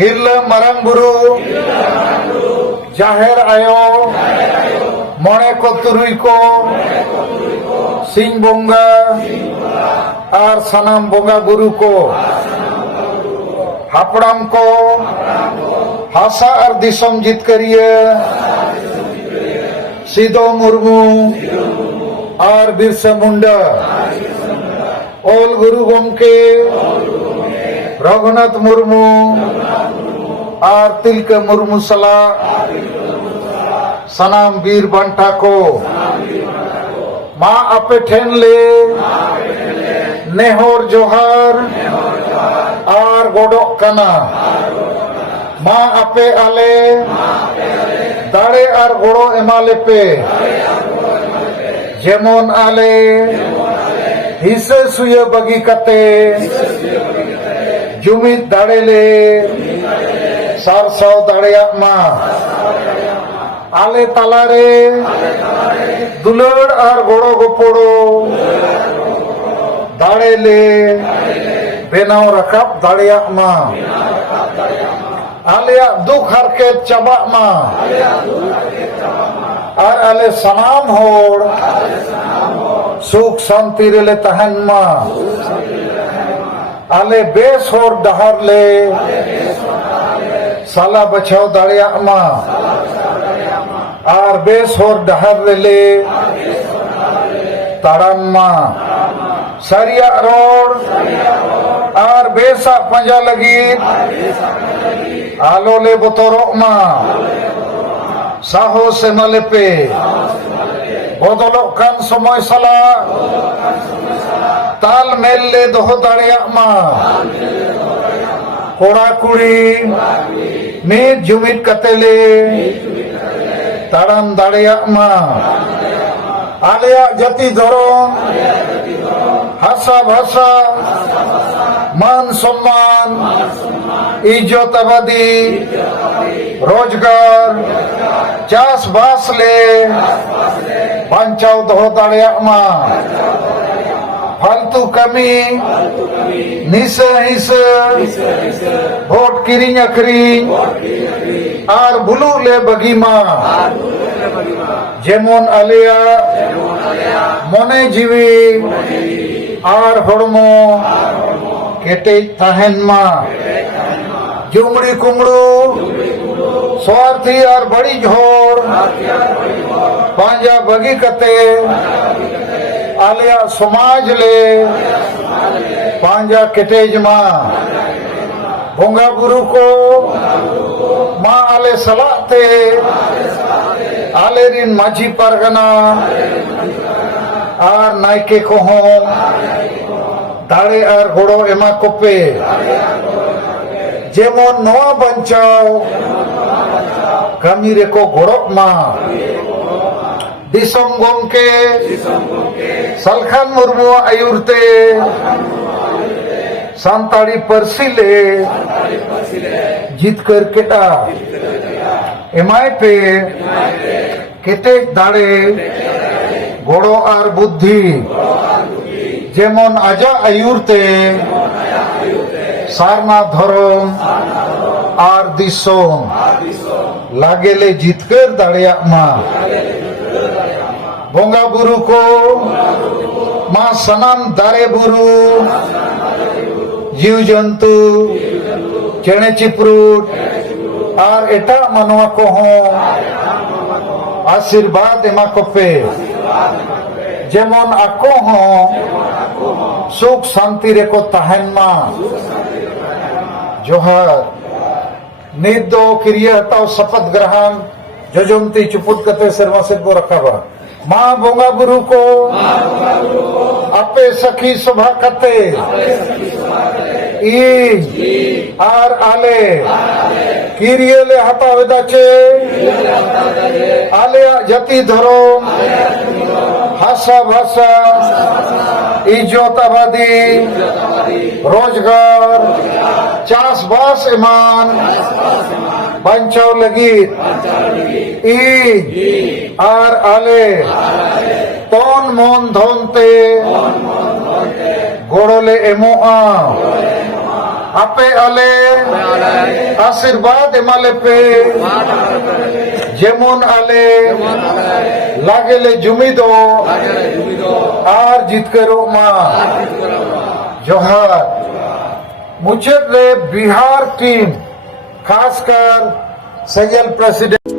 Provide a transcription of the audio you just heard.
हिरला मरंग बुरु जाहेर आयो मोणे को तुरुई को सिंह बोंगा और सनाम बोंगा बुरु को हापड़ाम को हासा और दिसम जीत करिए सिदो मुर्मू और बिरसा मुंडा ओल गुरु गोमके रघुनाथ मुर्मू और तिलका मुर्मू सला सनाम वीर बंटा को माँ अपे ठेन ले नेहोर जोहार और गोडोक कना माँ अपे आले दाड़े और गोड़ो एमाले पे जेमोन आले हिस्से सुये बगी कते जुमित दाड़े ले सारसाव दाड़िया माँ आले तालारे दुलड़ और गोड़ो गोपोड़ो दाड़े ले बेनाव रकाब दाड़िया माँ आले दुख हरके चबा माँ और आले सनाम होड़ सुख शांति रेले तहन माँ आले बेस होड़ डहर ले साला बचाओ दाड़िया माँ और बेस होड़ डहर ले ताड़ाम माँ सरिया रोड और बेसा पंजा लगी आलोले बोतरो माँ साहो से मले पे बदलो कान समय सला ताल मेल ले दोहो दाड़िया माँ कोड़ा कुड़ी मीत जुमित कतेले ताड़ाम दाड़िया माँ आलिया जति धरो हासा भाषा मान सम्मान इज्जत आबादी रोजगार चाष बास ले बांचाओ दोहो दाड़िया माँ फालतू कमी निसे हिसे वोट किरिंग अखरिंग और बुलू ले बगी माँ जेमोन आलिया मने जीवी और हड़मो केटे तहन माँ जुमड़ी कुमड़ू स्वार्थी और बड़ी झोड़ पांजा बगी कते आलिया समाज ले पांजा केटेज माँ बोंगा गुरु को माँ आले सलाते आले रिन माझी परगना और नायके को हों दाड़े और घोड़ो एमा कोपे जेमोन नोआ बंचाओ कमीरे को घोड़ो माँ दिसम गोम के सलखान मुर्मू आयुरते सांताड़ी परसिले जीत कर केटा एमाय पे केटे दाड़े घोड़ो और बुद्धि जेमन आजा आयुरते सारना धर्म और दिसोम लागेले जीतकर दाड़िया माँ बोंगा बुरु को माँ सनाम दारे बुरु जीव जंतु चेणे चिपरूट और एटा मनवा को हो आशीर्वाद एमा को पे जेमन आको हो सुख शांति रे को तहन माँ जोहर निदो क्रिया हताओ शपथ ग्रहण जजमती चुपुत कते सर्वा से बो रखाबा माँ बोंगा बुरु को अपे सखी सभा कते आर आले किरियले हता वेदाचे आले जति धरो हासा भाषा इज्जत आबादी रोजगार चाष बास ईमान बंचाव लगी आर आले तोन मोन धोनते गोड़ोले एमोआ आपे आले आशीर्वाद एमाले पे जेमन आले लागेले जुमिदो आर जितकरो मा जोहार मुझे बिहार टीम खासकर सेगल प्रेसिडेंट